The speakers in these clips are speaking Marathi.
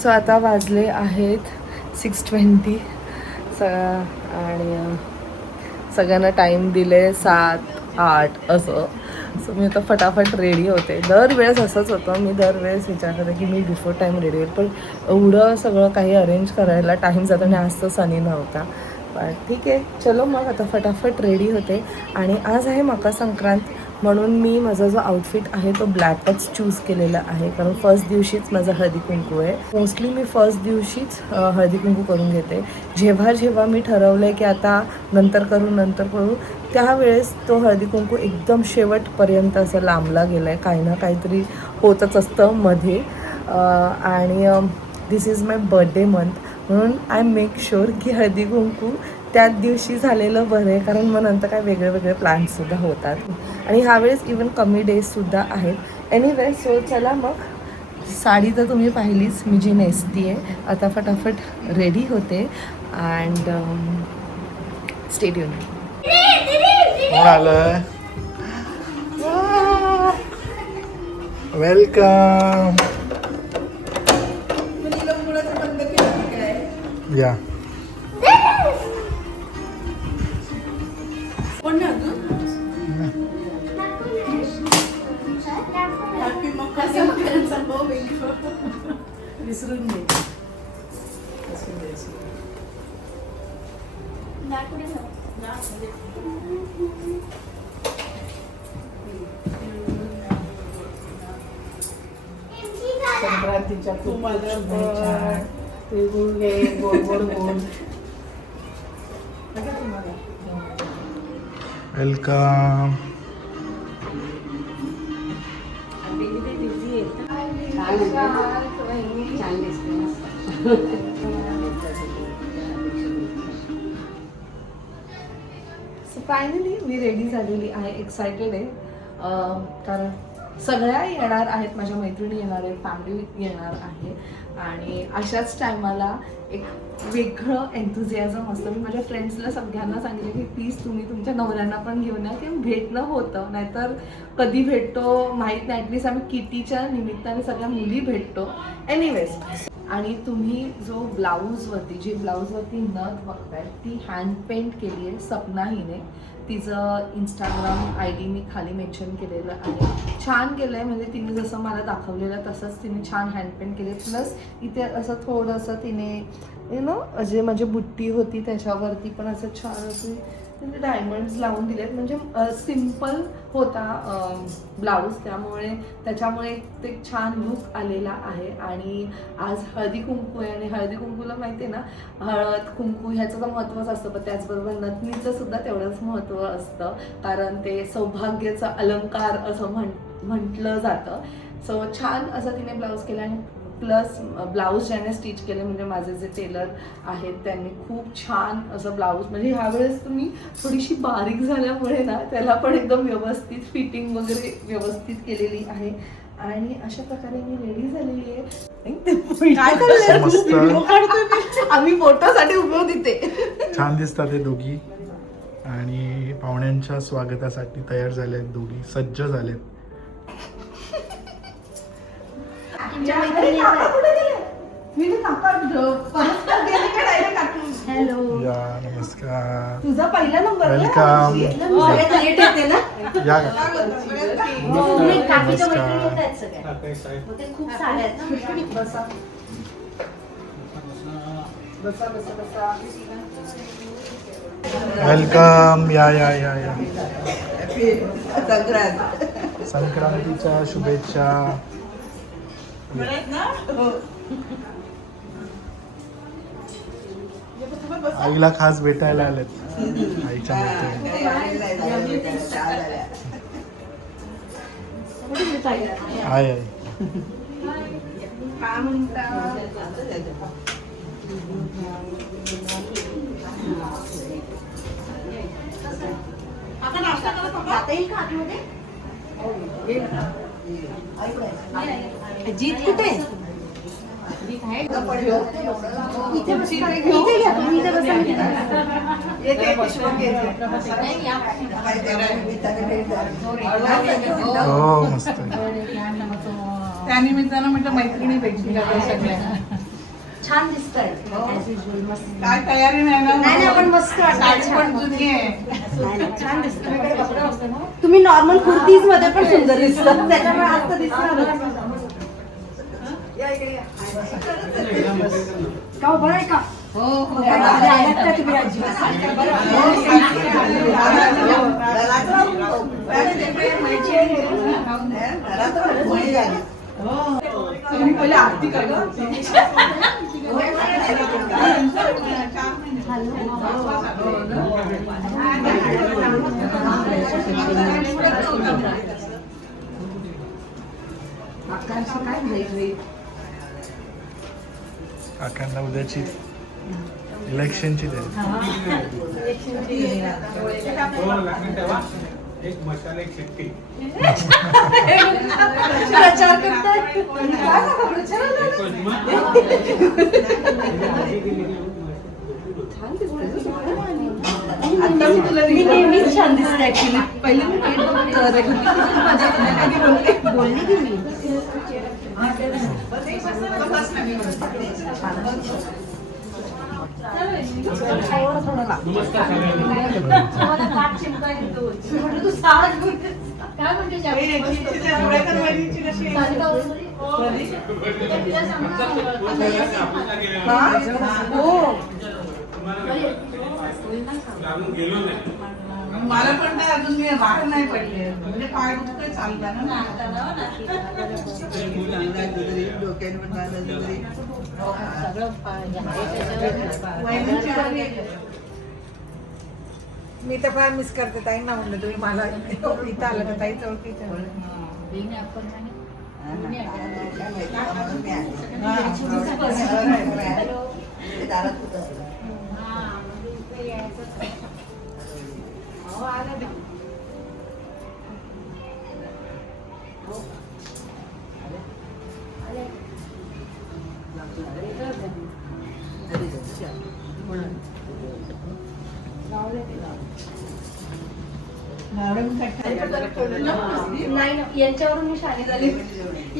सो आता वाजले आहेत 6:20 आणि सगळ्यांना टाईम दिले 7-8 असं. सो मी आता फटाफट रेडी होते. दरवेळेस असंच होतं, मी दरवेळेस विचार करते की मी बिफोर टाईम रेडी होईल, पण एवढं सगळं काही अरेंज करायला टाईम जातो आणि आज तर सनी नव्हता. पण ठीक आहे, चलो मग आता फटाफट रेडी होते. आणि आज आहे मकर संक्रांत, म्हणून मी माझा जो आउटफिट आहे तो ब्लॅकच चूज केलेला आहे, कारण फर्स्ट दिवशीच माझं हळदी कुंकू आहे. मोस्टली मी फर्स्ट दिवशीच हळदी कुंकू करून घेते. जेव्हा जेव्हा मी ठरवलं आहे की आता नंतर करू, त्यावेळेस तो हळदी कुंकू एकदम शेवटपर्यंत असं लांबला गेला आहे. काही ना काहीतरी होतच असतं मध्ये. आणि दिस इज माय बर्थडे मंथ, म्हणून आय मेक शुअर की हळदी कुंकू त्याच दिवशी झालेलं बरं आहे, कारण मग नंतर काय वेगळे प्लॅन्ससुद्धा होतात. आणि ह्यावेळेस इवन कमी डेजसुद्धा आहेत. एनिवे, सो चला मग. साडी तर तुम्ही पाहिलीच मी जी नेसती आहे. आता फटाफट रेडी होते अँड स्टे ट्यून. कोण आलं? वेलकम या. विसरून घे. संक्रांतीच्या खूप शुभेच्छा. तिळगुळ घे, गोड गोड बोल. वेलकम. सो फायनली मी रेडी झालेली आहे, एक्सायटेड आहे. कारण सगळ्या येणार आहेत, माझ्या मैत्रिणी येणार आहेत, फॅमिली येणार आहे. आणि अशाच टायमाला एक वेगळं एन्थुझियाझम असतं. मी माझ्या फ्रेंड्सला सगळ्यांना सांगितलं की प्लीज तुम्ही तुमच्या नवऱ्यांना पण घेऊन या, की भेटणं होतं, नाहीतर कधी भेटतो माहीत नाही. ॲटलीस्ट आम्ही किटीच्या निमित्ताने सगळ्या मुली भेटतो. एनिवेज, आणि तुम्ही जो जी ब्लाऊजवरती नथ बघताय ती हँड पेंट केली आहे सपना हिने. तिचं इंस्टाग्राम ID मी खाली मेन्शन केलेलं आहे. छान केलं आहे, म्हणजे तिने जसं मला दाखवलेलं तसंच तिने छान हँड पेंट केले. प्लस इथे असं थोडंसं तिने जे म्हणजे बुट्टी होती त्याच्यावरती पण असं छान असे तिने डायमंड्स लावून दिलेत. म्हणजे सिम्पल होता ब्लाऊज, त्याच्यामुळे ते छान लुक आलेला आहे. आणि आज हळदी कुंकू आहे, आणि हळदी कुंकूला माहिती आहे ना, हळद कुंकू ह्याचं तर महत्त्वच असतं, पण त्याचबरोबर नथनीचं सुद्धा तेवढंच महत्त्व असतं, कारण ते सौभाग्याचा अलंकार असं म्हटलं जातं. सो छान असं तिने ब्लाऊज केला. आणि प्लस ब्लाऊज ज्याने स्टिच केले म्हणजे माझे जे टेलर आहेत त्यांनी खूप छान असं ब्लाऊज, म्हणजे ह्यावेळेस तुम्ही थोडीशी बारीक झाल्यामुळे ना त्याला पण एकदम व्यवस्थित फिटिंग वगैरे व्यवस्थित केलेली आहे. आणि अशा प्रकारे मी रेडी झालेली आहे. आम्ही फोटोसाठी उभे होते तिथे. छान दिसतात ते दोघी, आणि पाहुण्यांच्या स्वागतासाठी तयार झाले आहेत दोघी, सज्ज झालेत. हॅलो, या नमस्कार. तुझा पहिला नंबर. वेलकम. या खूप सारे आहेत. बसा. वेलकम. या या या या. संक्रांत. संक्रांतीच्या शुभेच्छा. आईला खास भेटायला आलेत आईच्या मैत्रिणी. आहे आहे. जीत कुठे? इथे घ्या तुम्ही, इथे बसा. हो मस्त. त्यानिमित्तानं म्हटलं मैत्रिणी भेटली का सगळ्या. छान दिसतंय. काय तयारी नाही ना. नाही आपण मस्त साडी पण जुनी आहे. छान दिसतंय. तुम्ही नॉर्मल कुर्तीज मध्ये पण सुंदर दिसतात, त्याच्यामुळे आज तर दिसणार. का बरं आहे का? हो हो. आलात का तुम्ही आजी? तुम्ही पहिले आरती करा. काकांना उद्याची इलेक्शनची एक मसाला एक चिट्टी. प्रचार करताय. मी नेहमीच छान दिसते ऍक्च्युली. पहिले मी बोलली की मी गेलो नाही. मला पण काय अजून मी बाहेर नाही पडले, म्हणजे पाय दुखतोय चालताना ना. मी तर फार मिस करते ताई ना. म्हणलं तुम्ही मला इथं आलं का ताई चौकीच्या. नाही यांच्यावरून मी शाळेत झाली.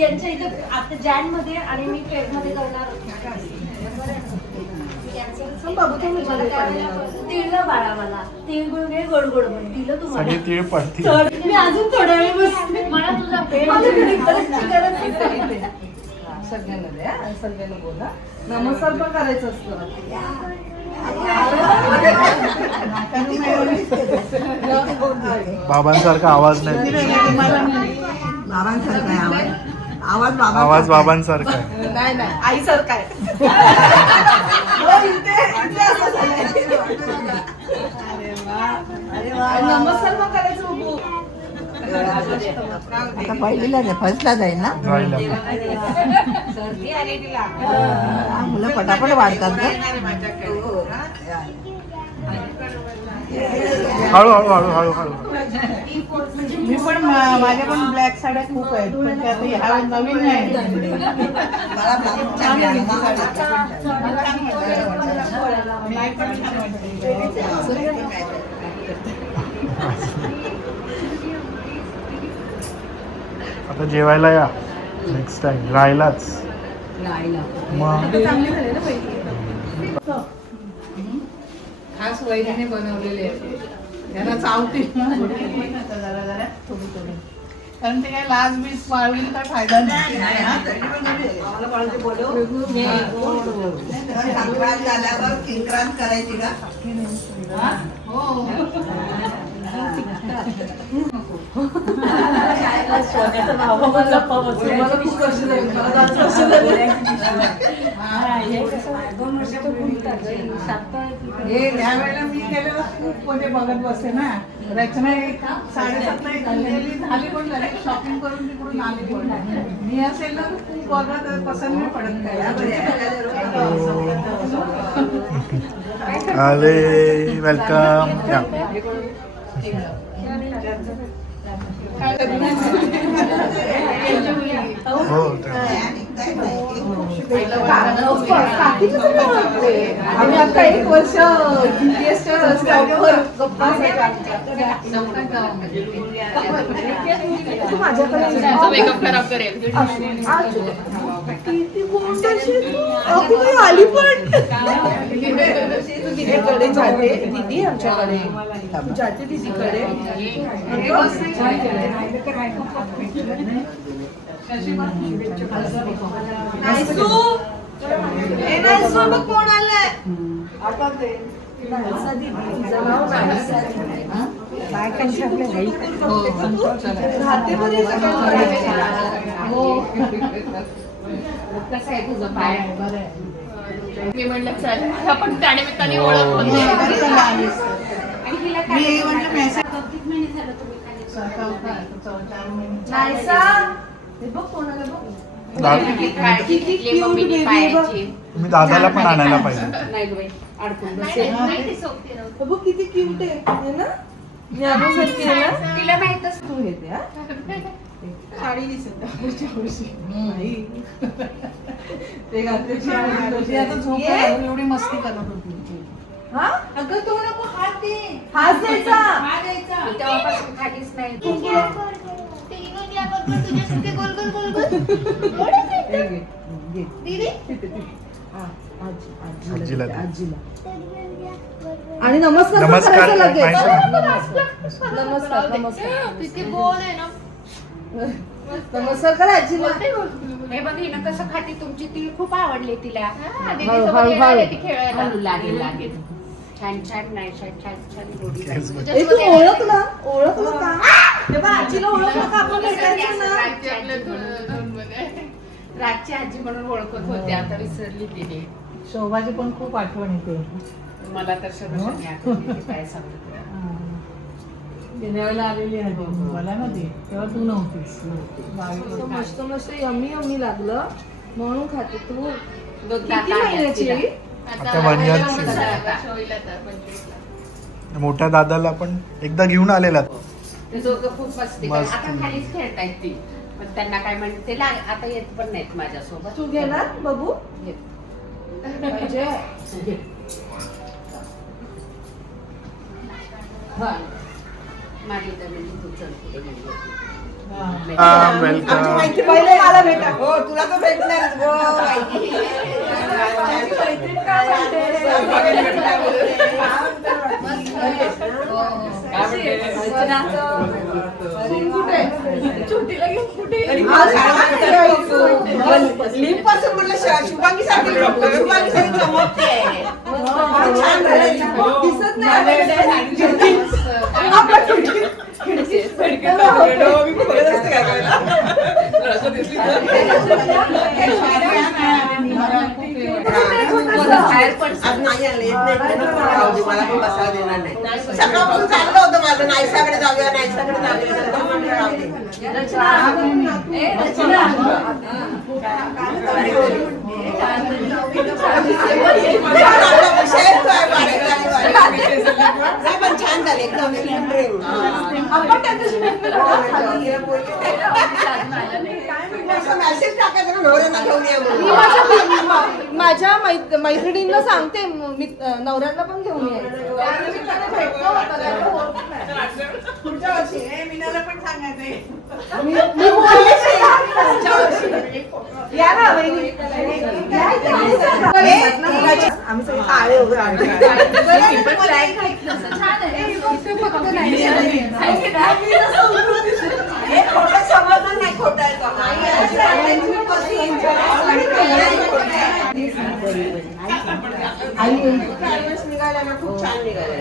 यांच्या इथे आता जॅन मध्ये आणि मी फेब मध्ये करणार तिळलं बाळा मला. तिळ गुळ घे गोड गोड म्हण. तिळलं तुम्हाला सगळे तीळ पडतील. मी अजून थोड्या वेळ बसते. मला तुझा प्रेम सगळ्यांना द्या, सगळ्यांना बोला. नमस्कार पण करायचं असतं. बाबांसारखा आवाज नाही. बाबांसारखा आहे आवाज. आवाज बाबांसारखा आहे. नाही नाही, आईसारखा आहे. नमस्कार पण करायचं बघू. आता पहिलीला नाही, फर्स्टला जाईल ना. जायला सर्दी आली तिला. मुलं पटापट वाढतात का. हळूहळू हळूहळू हळू. मी पण माझ्या पण ब्लॅक साड्या खूप आहेत, पण त्या ह्या नवीन नाही. आता जेवायला या नेक्स्ट टाइम. राहिलाच मग. खास वहिनीने बनवलेले आहे. त्यांना चावतील ना जरा थोडी थोडी, कारण ते काय लाज बीज वाळून काय फायदा नाही. झाल्यावर किंक्रांत करायची का. तुम्हाला खूप वर्ष झाली, मला 5 वर्ष झाली. हे या वेळेला मी गेलेलो खूप मध्ये बघत बसते ना. रचना 7:30 झाली पण झाली शॉपिंग करून तिकडून आली पण मी असेल ना खूप बघत पसंत नाही पडत काय. आले वेलकम या हो आम्ही आता 1 वर्ष GPS च्या स्टॉपवर गप्पा तू माझ्याकडे मेकअप खराब करेल. किती गोड अशी तू. अगं बाई, आली पण तू दीदीकडे जाते. दीदी आमच्याकडे तू जाते दीदीकडे. कोण आलंय? राहते बरी कसं आहे तुझं पाय? मी म्हणलं चल आपण त्यानिमित्ताने ओळख होते. मी म्हटलं मेसेज मम्मीने पायाची तुम्ही दादाला पण आणायला पाहिजे. नाही गं बाई, अडकून नाही, बसेल. नाही, ती सोबती नव्हती. बघ किती क्यूट आहे ना. ज्ञानूसारखी आहे ना. तिला माहितच तू घेते हा. साडी दिसत पुढच्या वर्षी ते घातल्याची आता झोप ये. एवढी मस्ती करत होती. हा अगं तो नको हात दे. हाच द्यायचा. हात द्यायचा. मी तेव्हापासून खालीच नाही. हे घे, घे. हा, आजीला दे. आजीला. आणि नमस्कार पण नमस्कार करायचा लगेच. पाहिजे. नमस्कार नमस्कार किती गोड आहे ना. नमस्कार करा आजीला. हे बघ हिनं कसं खाती. तुमची तीळ खूप आवडली तिला. हळू. हळू लागेल लागेल. छान छान नाही छान छान छान गोडी केस बघ. ए, तू ओळखलं का? तेव्हा आजीला ओळखलं का? आपण भेटायचं ना. राजची आजी म्हणून ओळखत होते. आता विसरली तिने. शोभाची पण खूप आठवण येते. मला तर सगळं आठवते. काय सांगते तुला. गेल्या वेळेला आलेली आहे मला ना ती तेव्हा तू नव्हतीस. मस्त मस्त यम्मी यम्मी लागलं म्हणून खाते तू. बघ, किती आता महिन्याची? आता 1 year. मोठ्या दादाला पण एकदा घेऊन आलेला. ते दोघं खूप मस्ती मस्त. करतात. आता खालीच खेळतायत ती. पण त्यांना काय म्हणते ते आता येत पण नाहीत माझ्यासोबत. तू घेणार बघू पाहिजे. माझी जमीन तू चल पुढे घेऊन ये. वेलकम. पहिले मला भेटा. हो तुला तर भेटणारच गो. लिप पासून म्हटलं शुभांगी सारखी शुभांगी सारखी चमकते. छान दिसत नाही. बाहेर पण नाही आले येत नाही. मला पण बसायला देणार नाही. सकाळपासून चाललं होतं माझं नाईसाकडे जाऊया नाईसाकडे जाऊया. पण छान झाले एकदम मेसेज टाकायचा ना नवऱ्यांना घेऊन या म्हणून. माझ्या मैत्रिणींना सांगते नवऱ्यांना पण घेऊन यायचं. पुढच्या वर्षी मीनाला पण सांगायचंय. मी बोललेच नाही. पुढच्या वर्षी. या ना वहिनी. आम्ही सगळे काळे उभे आहोत. खोटं समजलं नाही खोटं आहे का? आणि निघाल्या ना खूप छान निघाल्या.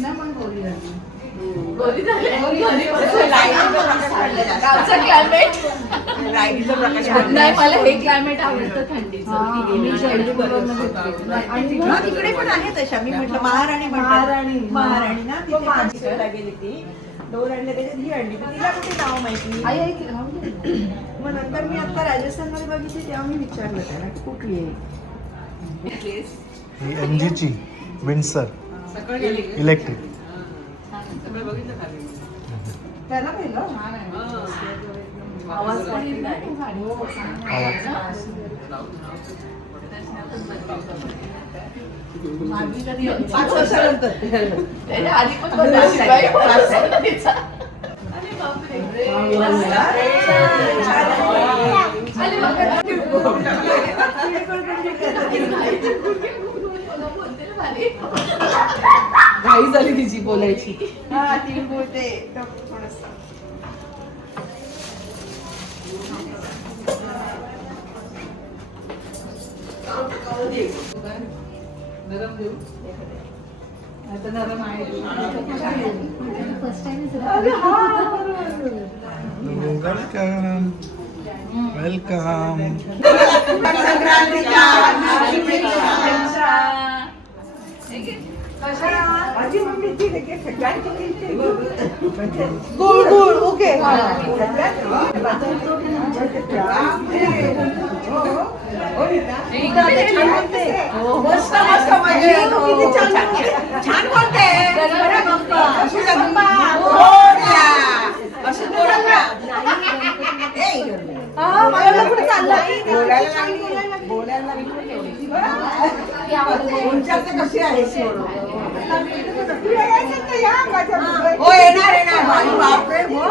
तिला पण गोरी झाली. गोरी झाली. लाईटीचा प्रकाश पडलेला असतो. गावचं क्लायमेट. लाईटीचा प्रकाश नाही पडलेला मला हे क्लायमेट आवडतं थंडीचं. हा, तिकडे पण आहे तशा. मी म्हटलं महाराणी महाराणी ना तिथे पाचशेला गेली ती. डोर आणले त्याच्यात ही आणली पण तिला कुठे नाव माहिती. मग नंतर मी आता राजस्थानमध्ये बघितली तेव्हा मी विचारलं त्याला की कुठली आहे. ही MG ची विंडसर इलेक्ट्रिक. त्याला पाहिलं आवाज पण येत नाही. माझी कधी 5 वर्षानंतर त्याच्या आधी पण बदल शिवाय तिचा. अरे बापरे. अरे बापरे. बोलते ना भारी. घाई झाली तिची बोलायची. हा ती बोलते थोडंसं. नरम देऊ आता नरम आहे. वेलकम. संक्रांतीच्या माझी मम्मी ती लेके सगळ्यांची केली. गुळ गुळ ओके. मस्त मस्त मजा येतो. छान बोलते. अशी गप्पा. बोला. अशी बोला. हा मला कुठे चाललं. बोलायला लागली. तुमच्याकडे कशी आहेस म्हणून. हो येणार येणार. बाई बापरे हो.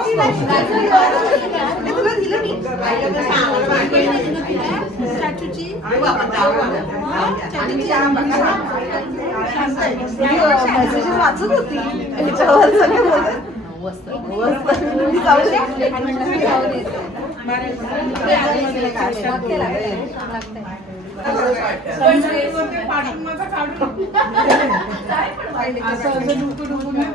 तुला दिलं मी स्टॅच्यूची बाबा जाऊ. मेसेजेस वाचत होती त्याच्यावर सगळं बोलत. मी जाऊ शकते. पाठून माझा काढून असं असं डुकू डुकू नाही.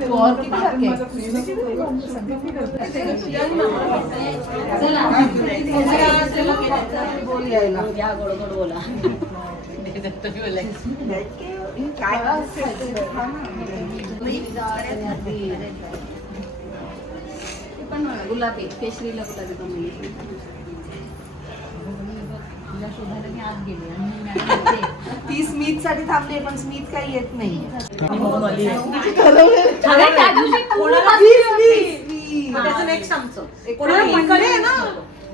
बोल यायला काय पण गुलाबी केशरीला गुलाबी कमी. ती स्मिथ साठी थांबली पण स्मिथ काही येत नाही.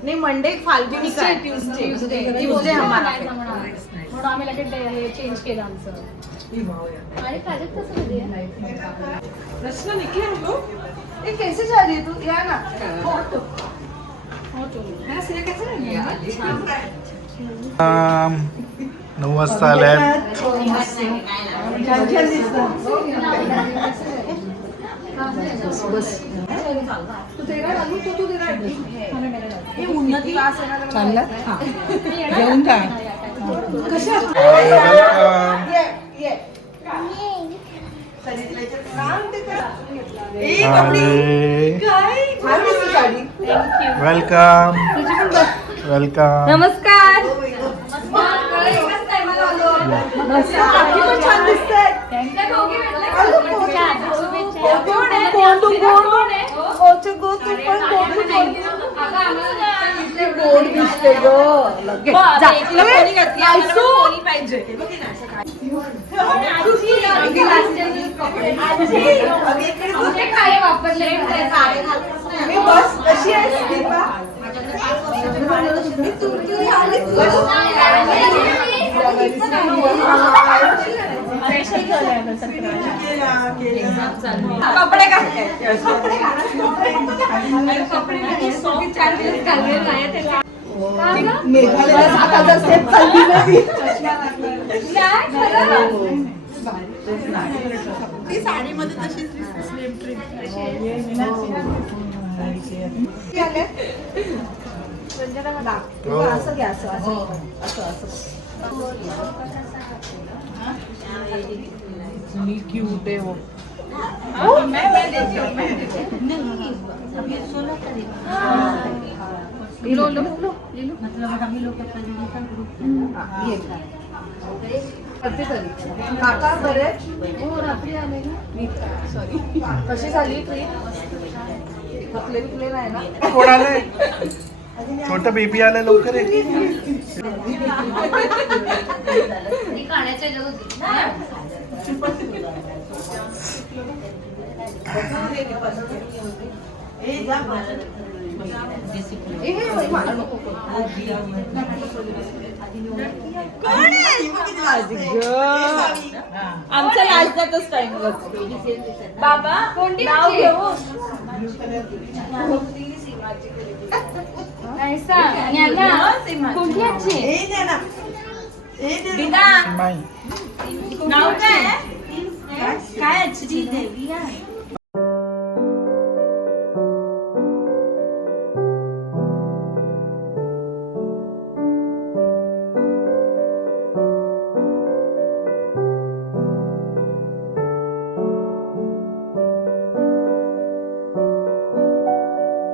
नहीं मंडे फाल्गुनी का है ट्यूसडे हमारा म्हणून आम्ही लगेच चेंज केलं आमचं. आणि प्राजक्त कसं मध्ये प्रश्न निकले हम लोग. ये कैसे जा रही है तू? या ना. है सिरे कैसे रही है? 9 वाजता आल्यात. छान छान दिसतं. बस तू तेरा डालू तो तू तेरा हे उन्नती चालला. घेऊन जा. वेलकम. वेलकम. वेलकम. नमस्कार. छान दिसतंय. गोड दिसते ग. काय वापरले मी बस कशी आहेस दीपा? कपडे मेघालयला 7,000 स्टेप चालली ना ती. ती साडीमध्ये तशीच दिसते. Slim trim. असं घ्या असं असं असं. क्यूट आहे वो. लो लो लो करते तरी काका बरे हो रात्री आले ना. सॉरी कशी झाली ट्रीप थकले विकले नाही ना कोण आलंय छोट बेबी आलं लवकर ये. मी खाण्याच्या ह्याच्यात होती. आमचा लाजतातच टाइम बाबा कोणती नाव भाजी? घेऊ ऐसा आणि आता कोणती आजी? बिना माई नाव काय काय श्रीदेवी